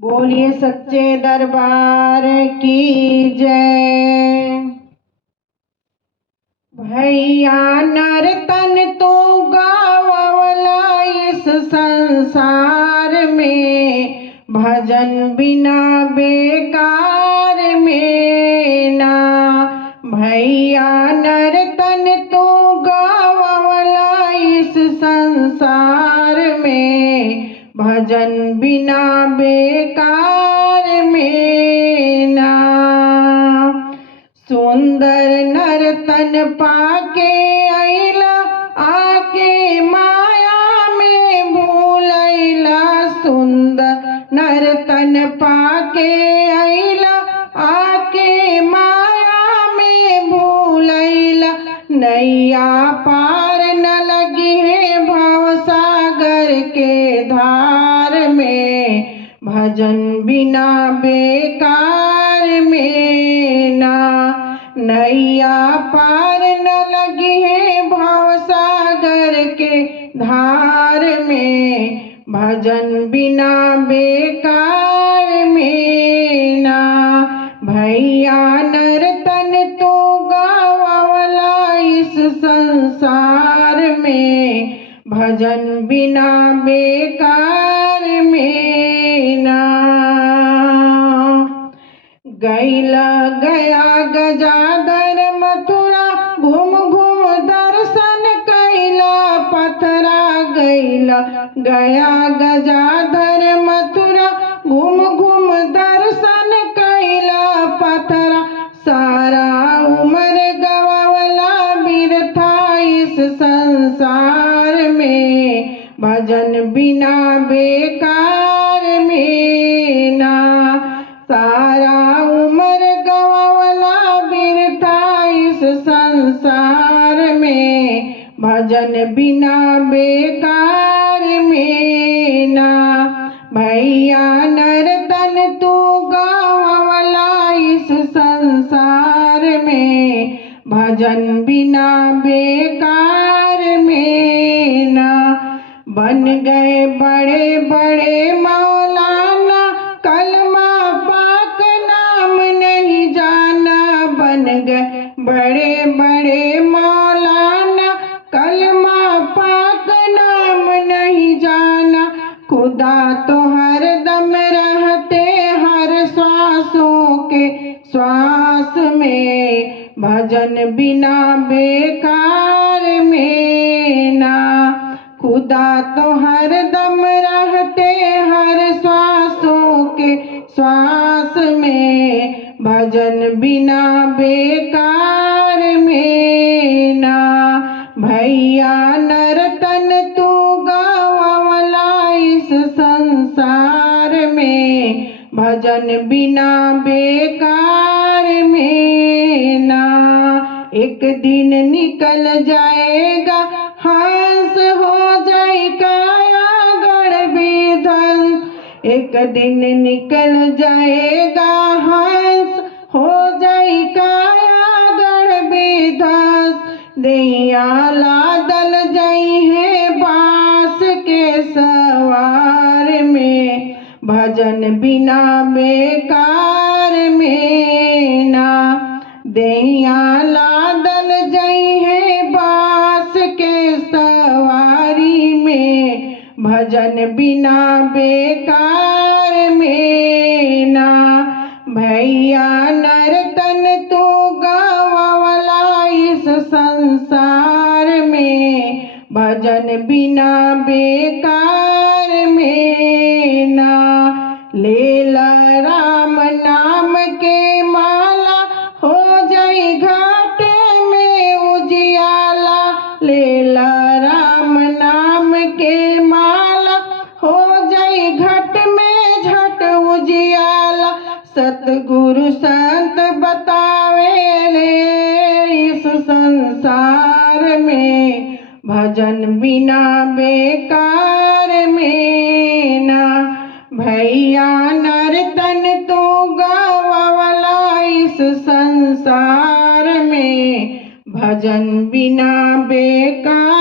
बोलिए सच्चे दरबार की जय। भैया नर्तन तो गावला इस संसार में, भजन बिना बेकार में ना। भैया नर्तन तो गावला इस संसार में, भजन बिना बेकार में ना। सुंदर नर्तन पाके अइला, आके माया में भूलैला। सुंदर नर्तन पाके अइला, आके माया में भूलैला। नैया पार न लगी है भवसागर के धार में, भजन बिना बेकार में ना। नैया पार न लगी है भवसागर के धार में, भजन बिना बेकार में ना। भैया नर्तन तो गावला इस संसार में, भजन बिना बेकार में ना। गैला गया गजाधर मथुरा, घूम घूम दर्शन कैला पथरा। गैला गया गजाधर मथुरा, घूम घूम दर्शन कैला पथरा। सारा उम्र गवावला बिरथा इस संसार में, भजन बिना बेकार में ना। सारा उम्र गवावला बिरथा इस संसार में, भजन बिना बेकार में ना। भैया नर्तन तू गावला इस संसार में, भजन बिना बेकार में ना। बन गए बड़े बड़े मौलाना, कलमा पाक नाम नहीं जाना। बन गए बड़े बड़े मौलाना, कलमा पाक नाम नहीं जाना। खुदा तो हर दम रहते हर श्वासों के श्वास में, भजन बिना बेकार में ना। खुदा तो हर दम रहते हर श्वासों के श्वास में, भजन बिना बेकार में ना। भैया नर्तन तू गावला इस संसार में, भजन बिना बेकार में ना। एक दिन निकल जाएगा हंस, हो जाए काया गढ़ विध्वंस। एक दिन निकल जाएगा हंस, हो जाए काया गढ़ विध्वंस। दैया लादल जाई है बांस के सवार में, भजन बिना बेकार में ना। दैया लादल जाई है बांस के सवारी में, भजन बिना बेकार में ना। भैया नर्तन तू गावला इस संसार में, भजन बिना बेकार में ना। लेला राम नाम के माला, हो जाई घाट में उजियाला। लेला राम नाम के माला, हो जाई घट में झट उजियाला। सतगुरु संत बतावे ले इस संसार में, भजन बिना बेकार में ना। भैया नर्तन तो गावला इस संसार में, भजन बिना बेकार